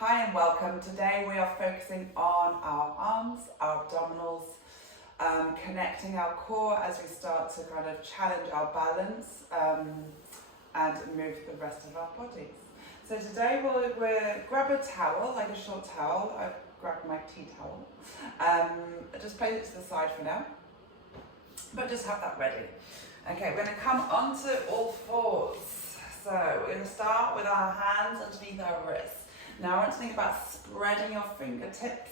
Hi and welcome. Today we are focusing on our arms, our abdominals, connecting our core as we start to kind of challenge our balance and move the rest of our bodies. So today we'll grab a towel, like a short towel. I've grabbed my tea towel. Just place it to the side for now, but just have that ready. Okay, we're going to come onto all fours. So we're going to start with our hands underneath our wrists. Now I want to think about spreading your fingertips,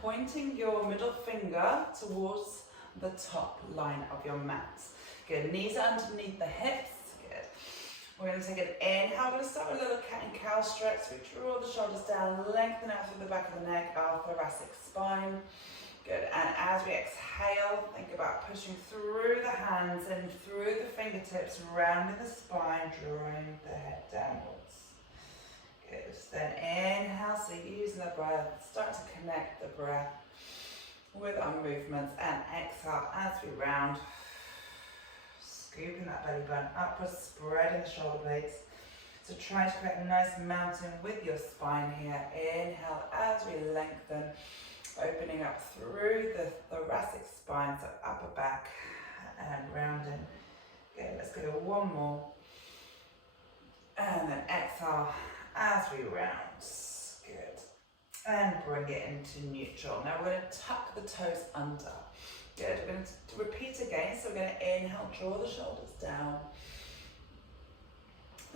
pointing your middle finger towards the top line of your mat. Good, knees are underneath the hips. Good. We're going to take an inhale. We're going to start with a little cat and cow stretch. We draw the shoulders down, lengthen out through the back of the neck, our thoracic spine. Good, and as we exhale, think about pushing through the hands and through the fingertips, rounding the spine, drawing the head downwards. Good, then inhale, so using the breath, start to connect the breath with our movements, and exhale as we round, scooping that belly button upwards, spreading the shoulder blades. So try to create a nice mountain with your spine here. Inhale as we lengthen, opening up through the thoracic spine, so upper back and rounding. Good, let's go one more. And then exhale as we round. Good. And bring it into neutral. Now we're going to tuck the toes under. Good. We're going to repeat again. So we're going to inhale, draw the shoulders down.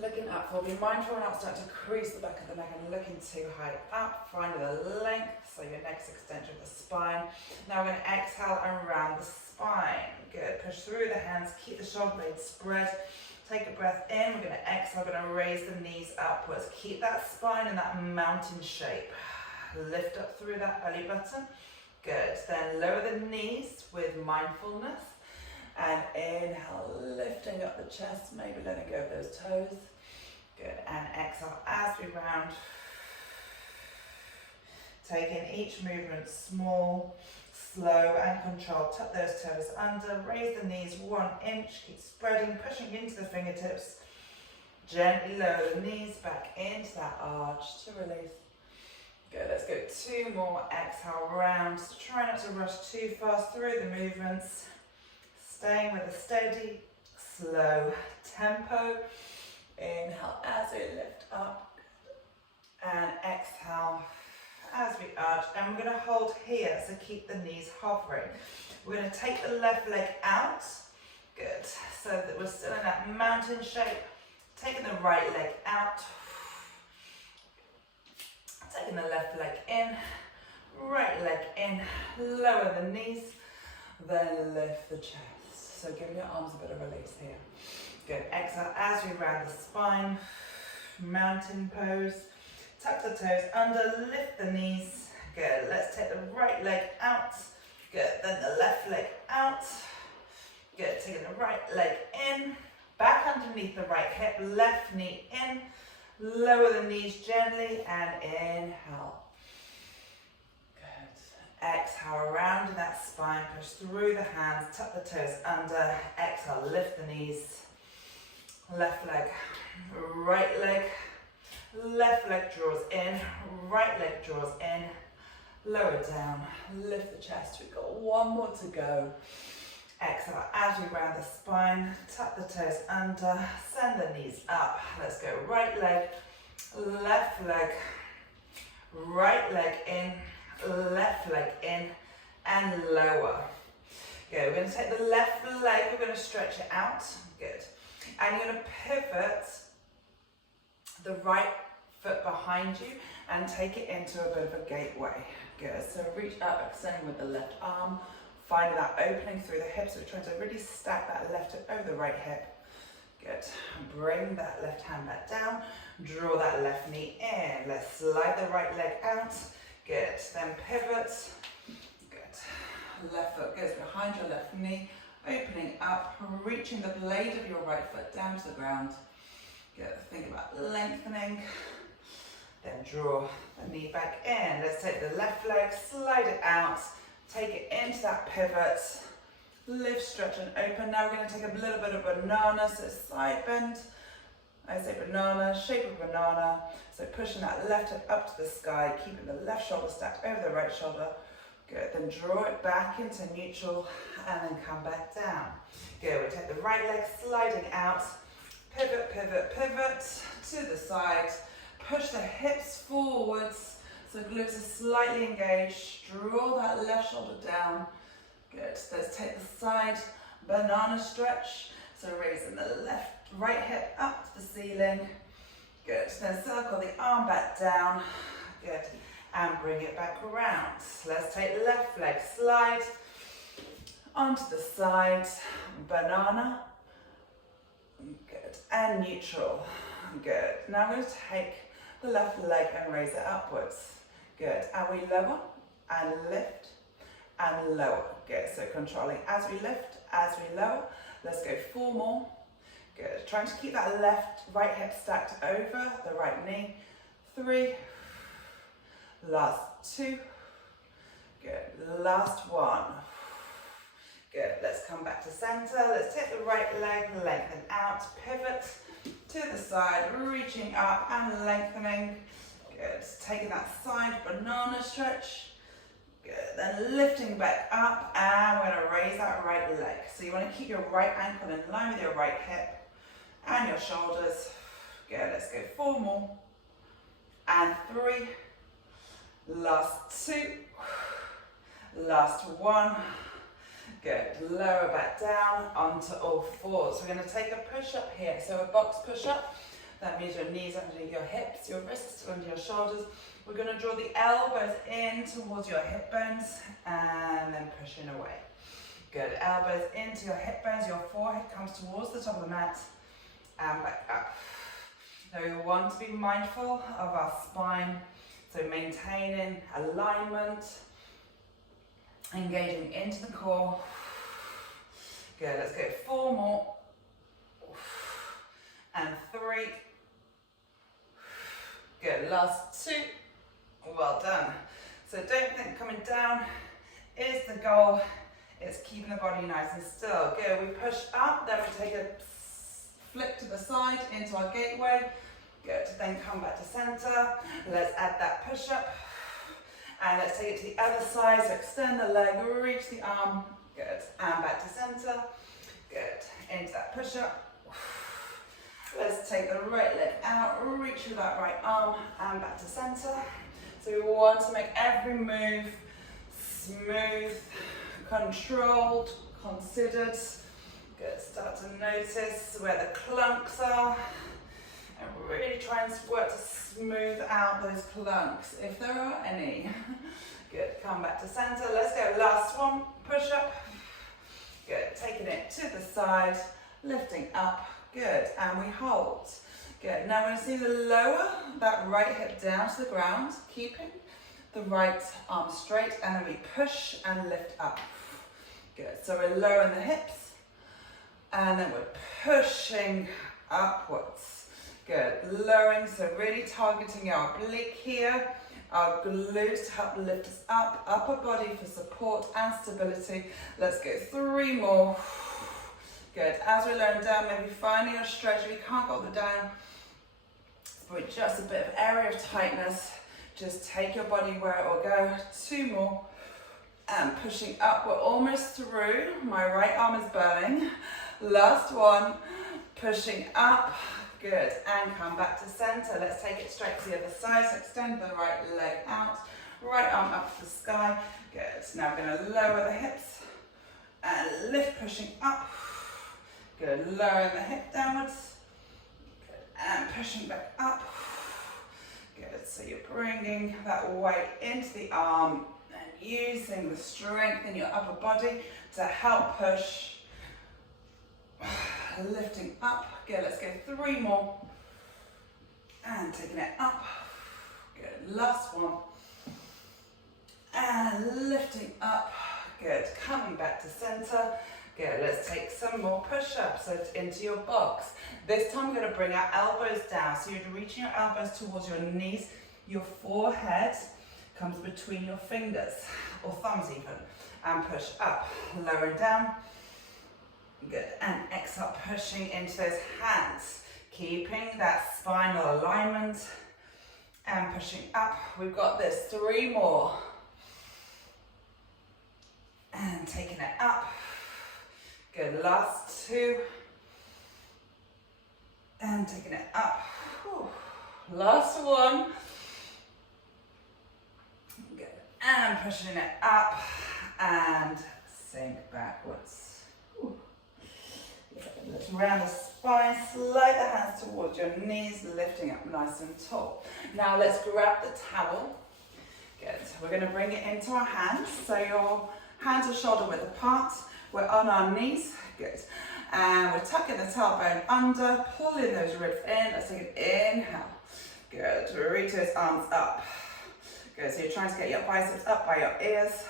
Looking up, so be mindful and not start to crease the back of the neck and looking too high up. Find the length, so your neck's extension of the spine. Now we're going to exhale and round the spine. Good. Push through the hands, keep the shoulder blades spread. Take a breath in. We're going to exhale. We're going to raise the knees upwards. Keep that spine in that mountain shape. Lift up through that belly button. Good. Then lower the knees with mindfulness. And inhale, lifting up the chest, maybe letting go of those toes. Good, and exhale as we round. Taking each movement small, slow and controlled. Tuck those toes under, raise the knees 1 inch, keep spreading, pushing into the fingertips. Gently lower the knees back into that arch to release. Good, let's go 2 more. Exhale, round. So try not to rush too fast through the movements. Staying with a steady, slow tempo. Inhale as we lift up. And exhale as we arch. And we're going to hold here, so keep the knees hovering. We're going to take the left leg out. Good. So that we're still in that mountain shape. Taking the right leg out. Taking the left leg in. Right leg in. Lower the knees. Then lift the chest. So give your arms a bit of release here. Good. Exhale as we round the spine. Mountain pose. Tuck the toes under, lift the knees. Good. Let's take the right leg out. Good. Then the left leg out. Good. Taking the right leg in. Back underneath the right hip. Left knee in. Lower the knees gently and inhale. Exhale, round in that spine, push through the hands, tuck the toes under, exhale, lift the knees, left leg, right leg, left leg draws in, right leg draws in, lower down, lift the chest. We've got 1 more to go. Exhale, as we round the spine, tuck the toes under, send the knees up. Let's go right leg, left leg, right leg in, left leg in and lower. Good. We're going to take the left leg, we're going to stretch it out. Good. And you're going to pivot the right foot behind you and take it into a bit of a gateway. Good. So reach up, extending with the left arm. Find that opening through the hips. We're trying to really stack that left hip over the right hip. Good. Bring that left hand back down. Draw that left knee in. Let's slide the right leg out. Good, then pivot. Good. Left foot goes behind your left knee, opening up, reaching the blade of your right foot down to the ground. Good, think about lengthening. Then draw the knee back in. Let's take the left leg, slide it out, take it into that pivot. Lift, stretch and open. Now we're going to take a little bit of banana, so side bend I say banana, shape of banana. So pushing that left hip up to the sky, keeping the left shoulder stacked over the right shoulder. Good, then draw it back into neutral and then come back down. Good, we take the right leg sliding out, pivot, pivot, pivot to the side, push the hips forwards, so glutes are slightly engaged, draw that left shoulder down. Good, let's take the side banana stretch, so raising the right hip up to the ceiling. Good, then circle the arm back down. Good, and bring it back around. Let's take left leg slide onto the side, banana. Good, and neutral. Good, now I'm going to take the left leg and raise it upwards. Good, and we lower and lift and lower. Good, so controlling as we lift, as we lower. Let's go 4 more. Good, trying to keep that right hip stacked over the right knee. 3, last 2, good, last 1. Good, let's come back to center. Let's take the right leg, lengthen out, pivot to the side, reaching up and lengthening. Good, taking that side banana stretch. Good, then lifting back up, and we're gonna raise that right leg. So you wanna keep your right ankle in line with your right hip and your shoulders. Good, let's go 4 more. And 3, last 2, last 1. Good, lower back down onto all fours. We're going to take a push-up here. So a box push-up, that means your knees under your hips, your wrists under your shoulders. We're going to draw the elbows in towards your hip bones and then pushing away. Good, elbows into your hip bones, your forehead comes towards the top of the mat and back up. Now we want to be mindful of our spine, so maintaining alignment, engaging into the core. Good, let's go 4 more. And 3. Good, last 2. Well done. So don't think coming down is the goal. It's keeping the body nice and still. Good, we push up, then we take a flip to the side into our gateway. Good, then come back to center. Let's add that push up. And let's take it to the other side, so extend the leg, reach the arm, good, and back to center, good, into that push-up. Let's take the right leg out, reach with that right arm, and back to center. So we want to make every move smooth, controlled, considered. Good, start to notice where the clunks are, and really try and work to smooth out those clunks, if there are any. Good, come back to center. Let's go, last one, push up. Good, taking it to the side, lifting up. Good, and we hold. Good, now we're going to see the lower that right hip down to the ground, keeping the right arm straight, and then we push and lift up. Good, so we're lowering the hips, and then we're pushing upwards. Good, lowering, so really targeting our oblique here, our glutes to help lift us up, upper body for support and stability. Let's go 3 more. Good, as we're lowering down, maybe finding a stretch. If you can't go down, with just a bit of area of tightness, just take your body where it will go. 2 more, and pushing up, we're almost through. My right arm is burning. Last one, pushing up. Good, and come back to center. Let's take it straight to the other side. So extend the right leg out, right arm up to the sky. Good, now we're going to lower the hips and lift, pushing up. Good, lowering the hip downwards. Good, and pushing back up. Good, so you're bringing that weight into the arm and using the strength in your upper body to help push. Lifting up. Good, let's go 3 more. And taking it up. Good, last one. And lifting up. Good, coming back to center. Good, let's take some more push-ups. So into your box. This time we're going to bring our elbows down. So you're reaching your elbows towards your knees. Your forehead comes between your fingers, or thumbs even. And push up, lowering down. Good, and exhale, pushing into those hands. Keeping that spinal alignment and pushing up. We've got this, 3 more. And taking it up. Good, last 2. And taking it up. Whew. Last 1. Good, and pushing it up and sink backwards. Whew. Let's round the spine, slide the hands towards your knees, lifting up nice and tall. Now let's grab the towel. Good. We're going to bring it into our hands. So your hands are shoulder width apart. We're on our knees. Good. And we're tucking the tailbone under, pulling those ribs in. Let's take an inhale. Good. Reach those arms up. Good. So you're trying to get your biceps up by your ears.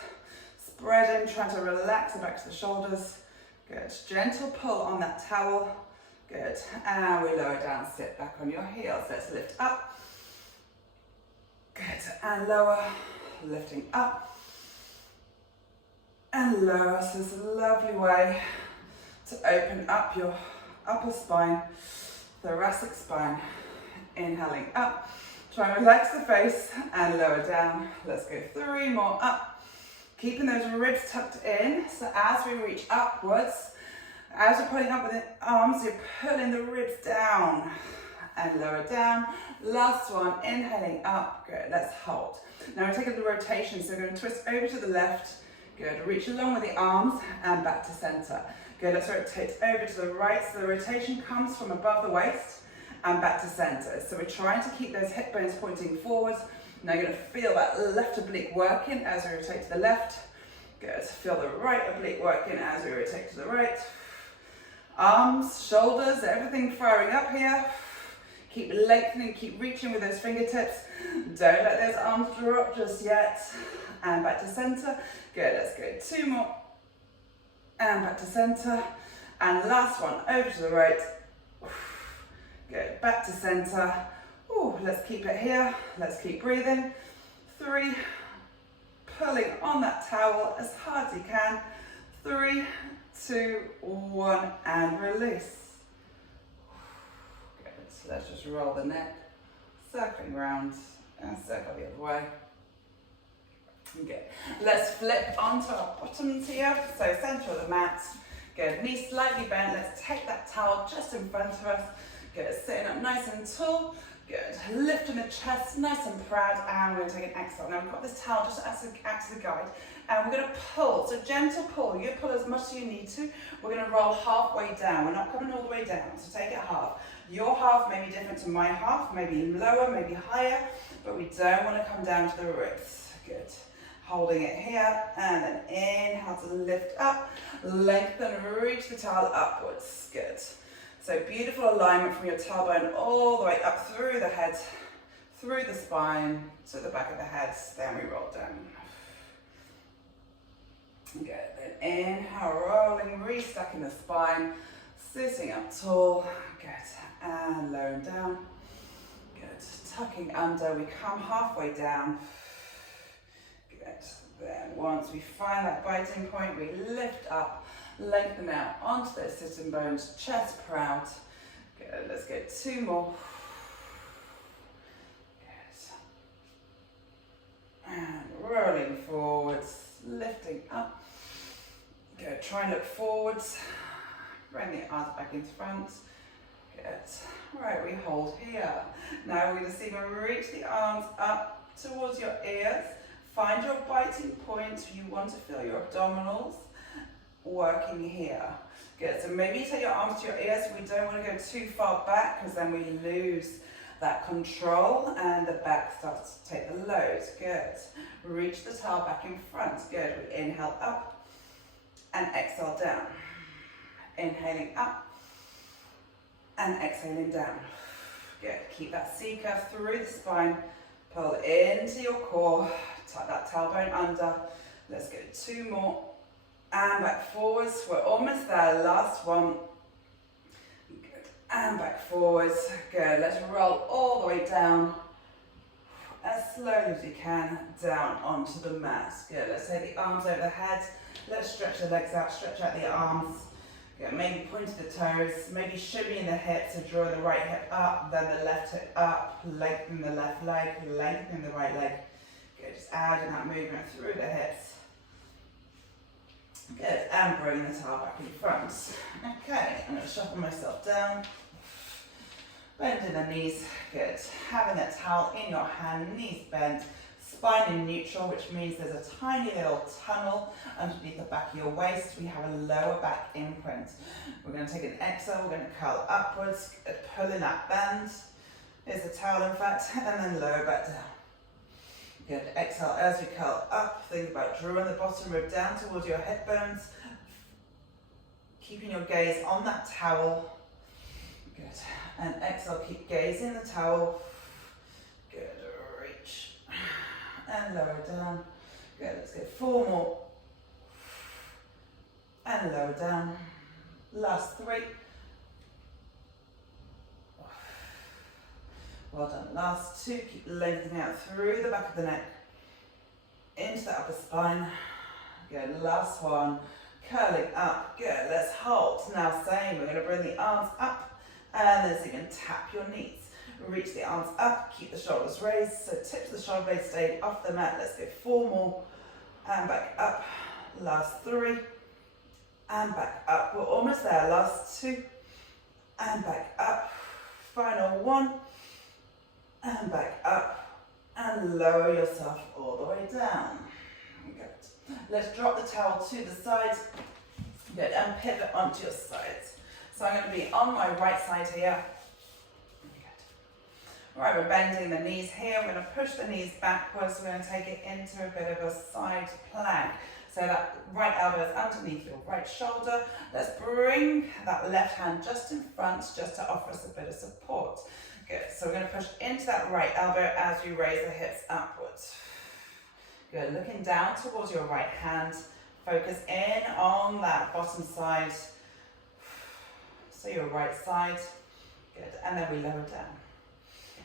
Spreading, trying to relax the backs of the shoulders. Good. Gentle pull on that towel. Good. And we lower down, sit back on your heels. Let's lift up. Good. And lower. Lifting up. And lower. So it's a lovely way to open up your upper spine, thoracic spine. Inhaling up. Try and relax the face and lower down. Let's go 3 more up. Keeping those ribs tucked in, so as we reach upwards, as you're pulling up with the arms, you're pulling the ribs down and lower down. Last one, inhaling up, good, let's hold. Now we're taking the rotation, so we're going to twist over to the left, good, reach along with the arms and back to center. Good, let's rotate over to the right, so the rotation comes from above the waist and back to center. So we're trying to keep those hip bones pointing forwards. Now you're going to feel that left oblique working as we rotate to the left. Good. Feel the right oblique working as we rotate to the right. Arms, shoulders, everything firing up here. Keep lengthening, keep reaching with those fingertips. Don't let those arms drop just yet. And back to center. Good. Let's go 2 more. And back to center. And last one, over to the right. Good. Back to center. Ooh, let's keep it here. Let's keep breathing. 3, pulling on that towel as hard as you can. 3, 2, 1, and release. Good. So let's just roll the neck, circling around, and circle the other way. Good. Let's flip onto our bottoms here. So center of the mat. Good. Knees slightly bent. Let's take that towel just in front of us. Good. Sitting up nice and tall. Good. Lifting the chest, nice and proud, and we're going to take an exhale. Now we've got this towel just as a guide, and we're going to pull. So gentle pull. You pull as much as you need to. We're going to roll halfway down. We're not coming all the way down, so take it half. Your half may be different to my half, maybe lower, maybe higher, but we don't want to come down to the ribs. Good. Holding it here, and then inhale to lift up, lengthen, reach the towel upwards. Good. So beautiful alignment from your tailbone all the way up through the head, through the spine, to the back of the head, then we roll down. Good, then inhale, rolling, restacking the spine, sitting up tall, good, and lowering down, good, tucking under, we come halfway down, good, then once we find that biting point, we lift up, lengthen out onto those sitting bones, chest proud. Good, let's go 2 more. Good. And rolling forwards, lifting up. Good, try and look forwards. Bring the arms back into front. Good. Right, we hold here. Now we're going to see when we reach the arms up towards your ears. Find your biting point. You want to feel your abdominals working here. Good, so maybe you take your arms to your ears. We don't want to go too far back because then we lose that control and the back starts to take the load. Good. Reach the tail back in front. Good. We inhale up and exhale down. Inhaling up and exhaling down. Good. Keep that C curve through the spine. Pull into your core. Tuck that tailbone under. Let's go 2 more. And back forwards, we're almost there, last one. Good. And back forwards, good. Let's roll all the way down, as slowly as you can, down onto the mat. Good, let's take the arms over the head. Let's stretch the legs out, stretch out the arms. Good, maybe pointing the toes, maybe shimmying the hips, so draw the right hip up, then the left hip up, lengthening the left leg, lengthening the right leg. Good, just adding that movement through the hips. Good, and bringing the towel back in front. Okay, I'm going to shuffle myself down. Bending the knees, good. Having that towel in your hand, knees bent, spine in neutral, which means there's a tiny little tunnel underneath the back of your waist. We have a lower back imprint. We're going to take an exhale, we're going to curl upwards, pulling that band. Here's the towel in fact, and then lower back down. Good, exhale as we curl up, think about drawing the bottom rib down towards your hip bones. Keeping your gaze on that towel. Good, and exhale, keep gazing the towel. Good, reach. And lower down. Good, let's get 4 more. And lower down. Last 3. Well done. Last 2. Keep lengthening out through the back of the neck. Into the upper spine. Good, last 1. Curling up. Good, let's hold. Now same, we're going to bring the arms up. And then so you can tap your knees. Reach the arms up, keep the shoulders raised, so tips of the shoulder blades stay off the mat. Let's go 4 more, and back up, last 3, and back up. We're almost there, last 2, and back up, final 1, and back up, and lower yourself all the way down. Good. Let's drop the towel to the side, good, and pivot onto your sides. So I'm going to be on my right side here. Right, we're bending the knees here. We're going to push the knees backwards. We're going to take it into a bit of a side plank. So that right elbow is underneath your right shoulder. Let's bring that left hand just in front, just to offer us a bit of support. Good, so we're going to push into that right elbow as you raise the hips upwards. Good, looking down towards your right hand. Focus in on that bottom side. So your right side. Good, and then we lower down.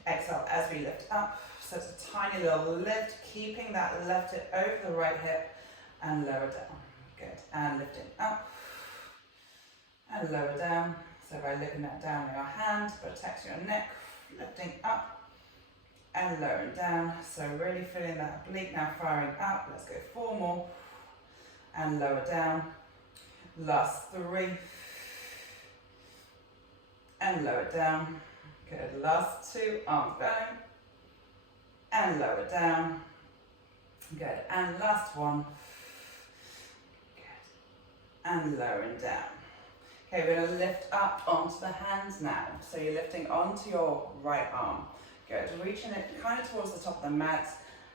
Exhale as we lift up, so it's a tiny little lift, keeping that left hip over the right hip and lower down. Good, and lifting up and lower down. So by lifting that down with your hand, protect your neck, lifting up and lowering down. So really feeling that oblique now firing up. Let's go 4 more and lower down. Last 3 and lower down. Good, last 2, arms going, and lower down. Good, and last 1. Good, and lowering down. Okay, we're going to lift up onto the hands now. So you're lifting onto your right arm. Good, reaching it kind of towards the top of the mat.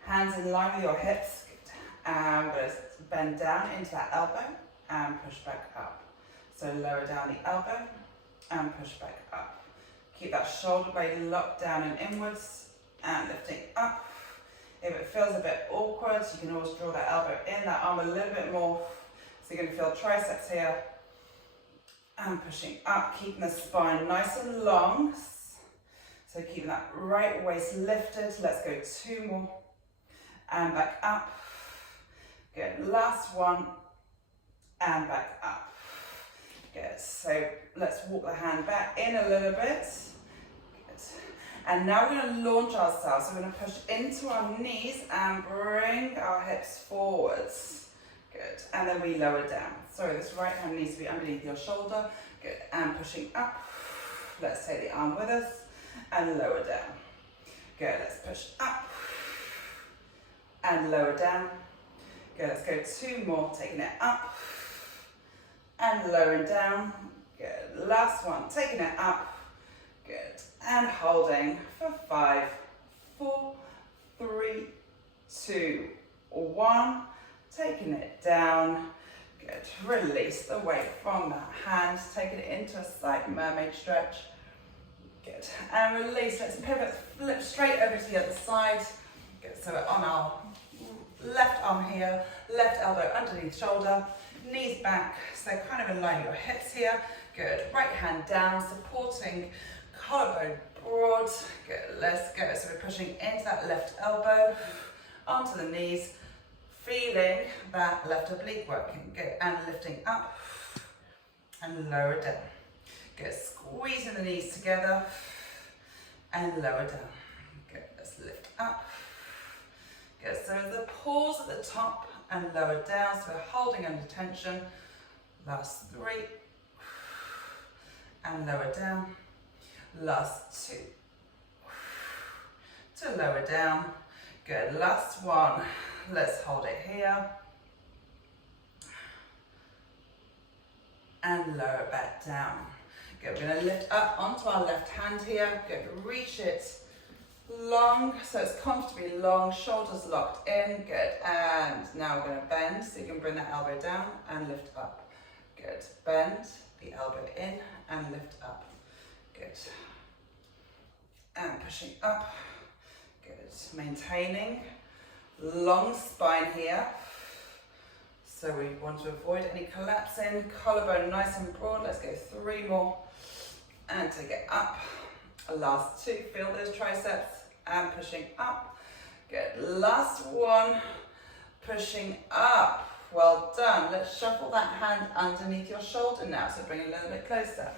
Hands in line with your hips. Good. And we're going to bend down into that elbow and push back up. So lower down the elbow and push back up. Keep that shoulder blade locked down and inwards and lifting up. If it feels a bit awkward, you can always draw that elbow in, that arm a little bit more. So you're going to feel triceps here. And pushing up, keeping the spine nice and long. So keeping that right waist lifted. Let's go 2 more. And back up. Good, last 1. And back up. Good, so let's walk the hand back in a little bit. Good. And now we're going to launch ourselves. So we're going to push into our knees and bring our hips forwards. Good, and then we lower down. Sorry, this right hand needs to be underneath your shoulder. Good, and pushing up. Let's take the arm with us and lower down. Good, let's push up and lower down. Good, let's go 2 more, taking it up and lowering down. Good, last one, taking it up. Good, and holding for 5, 4, 3, 2, 1. Taking it down. Good, release the weight from that hand, taking it into a side mermaid stretch. Good, and release. Let's pivot, flip straight over to the other side. Good, so we're on our left arm here, left elbow underneath shoulder, knees back, so kind of in line with your hips here. Good, right hand down, supporting collarbone broad. Good, let's go. So we're pushing into that left elbow, onto the knees, feeling that left oblique working. Good, and lifting up and lower down. Good, squeezing the knees together and lower down. Good, let's lift up. Good, so the pause at the top and lower down, so we're holding under tension. Last 3 and lower down. Last 2 to lower down. Good, last 1. Let's hold it here. And lower it back down. Good, we're going to lift up onto our left hand here. Good, reach it long, so it's comfortably long, shoulders locked in. Good, and now we're going to bend, so you can bring that elbow down and lift up. Good, bend the elbow in and lift up. Good, and pushing up. Good, maintaining long spine here. So we want to avoid any collapsing, collarbone nice and broad. Let's go 3 more and take it up. Last 2, feel those triceps and pushing up. Good, last 1, pushing up. Well done. Let's shuffle that hand underneath your shoulder now. So bring it a little bit closer.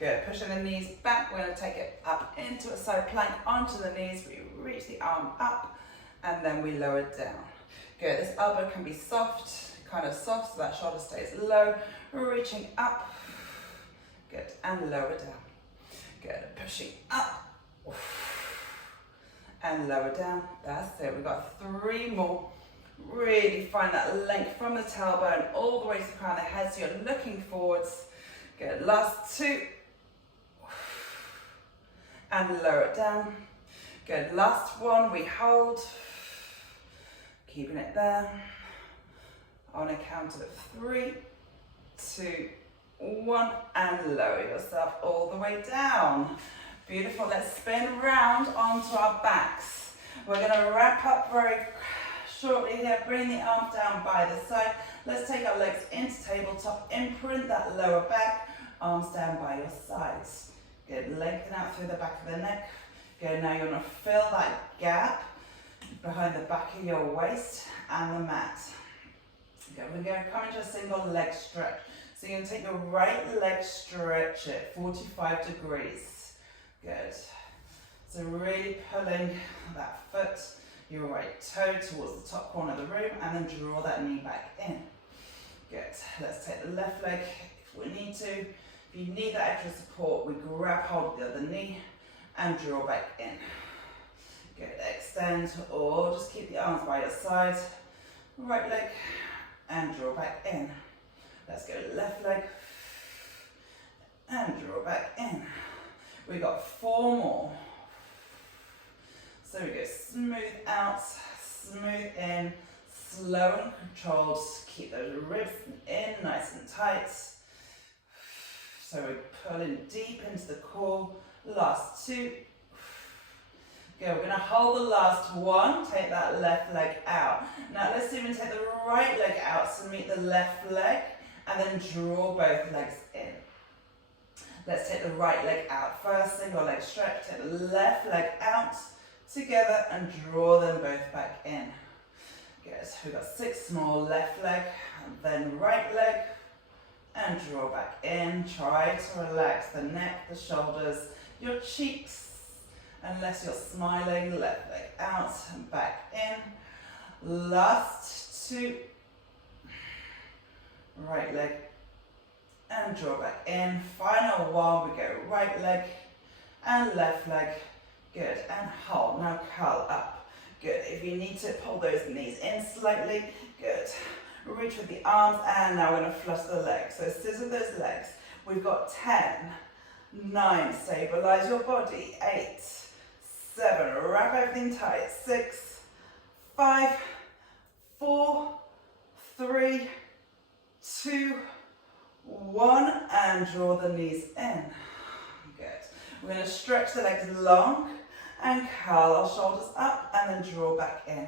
Good, pushing the knees back. We're going to take it up into a side plank onto the knees. We reach the arm up and then we lower it down. Good, this elbow can be soft, kind of soft, so that shoulder stays low. Reaching up. Good, and lower down. Good, pushing up. And lower down. That's it. We've got 3 more. Really find that length from the tailbone all the way to the crown of the head, so you're looking forwards. Good, last 2. And lower it down. Good, last 1, we hold. Keeping it there. On a count of 3, 2, 1, and lower yourself all the way down. Beautiful, let's spin round onto our backs. We're gonna wrap up very shortly here, bring the arms down by the side. Let's take our legs into tabletop, imprint that lower back, arms down by your sides. Good, lengthen out through the back of the neck. Good, now you're gonna fill that gap behind the back of your waist and the mat. Good, we're going to come into a single leg stretch. So you're going to take your right leg, stretch it 45 degrees. Good. So really pulling that foot, your right toe towards the top corner of the room, and then draw that knee back in. Good. Let's take the left leg if we need to. If you need that extra support, we grab hold of the other knee and draw back in. Good. Extend or just keep the arms by your side. Right leg and draw back in. Let's go left leg and draw back in. We've got 4 more. So we go smooth out, smooth in, slow and controlled. Keep those ribs in nice and tight. So we're pulling deep into the core. Last 2. Good, we're going to hold the last 1, take that left leg out. Now let's even take the right leg out, so meet the left leg, and then draw both legs in. Let's take the right leg out first, single leg stretch, take the left leg out together and draw them both back in. Good, we've got 6 more, left leg, and then right leg, and draw back in. Try to relax the neck, the shoulders, your cheeks. Unless you're smiling, left leg out and back in. Last 2. Right leg and draw back in. Final 1, we go right leg and left leg. Good, and hold. Now curl up. Good, if you need to pull those knees in slightly. Good, reach with the arms, and now we're going to flush the legs. So scissor those legs. We've got 10, 9, stabilize your body. 8, 7, wrap everything tight. 6, 5, 4, 3, 2, 1, and draw the knees in. Good. We're going to stretch the legs long and curl our shoulders up and then draw back in.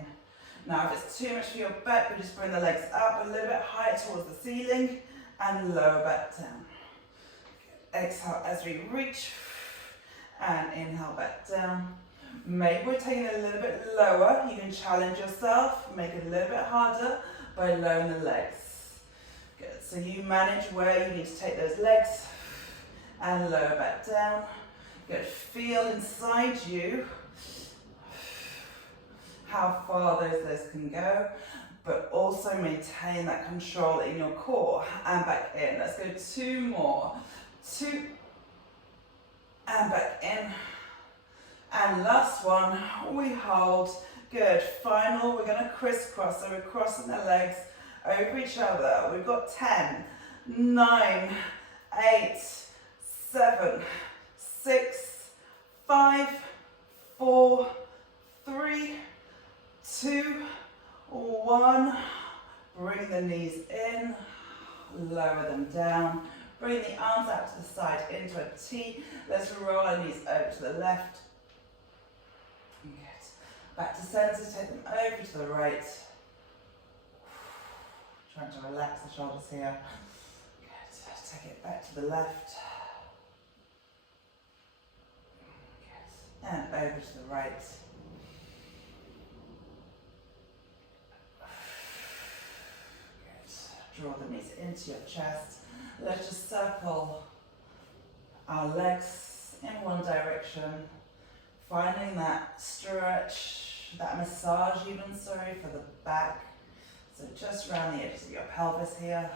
Now if it's too much for your back, we just bring the legs up a little bit higher towards the ceiling and lower back down. Good. Exhale as we reach and inhale back down. Maybe we're taking it a little bit lower. You can challenge yourself, make it a little bit harder by lowering the legs. Good, so you manage where you need to take those legs and lower back down. Good, feel inside you how far those legs can go, but also maintain that control in your core. And back in. Let's go 2 more. 2, and back in. And last one, we hold. Good, final, we're gonna crisscross, so we're crossing the legs over each other. We've got 10, 9, 8, 7, 6, 5, 4, 3, 2, 1. Bring the knees in, lower them down. Bring the arms out to the side into a T. Let's roll our knees over to the left. Good. Back to center, take them over to the right. Trying to relax the shoulders here. Good. Take it back to the left. Good. And over to the right. Good. Draw the knees into your chest. Let's just circle our legs in one direction, finding that stretch, that massage even, sorry, for the back. So just around the edges of your pelvis here.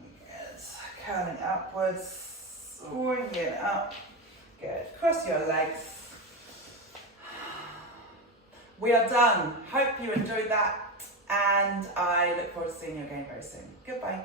Good. Curling upwards, bringing it up. Good. Cross your legs. We are done. Hope you enjoyed that, and I look forward to seeing you again very soon. Goodbye.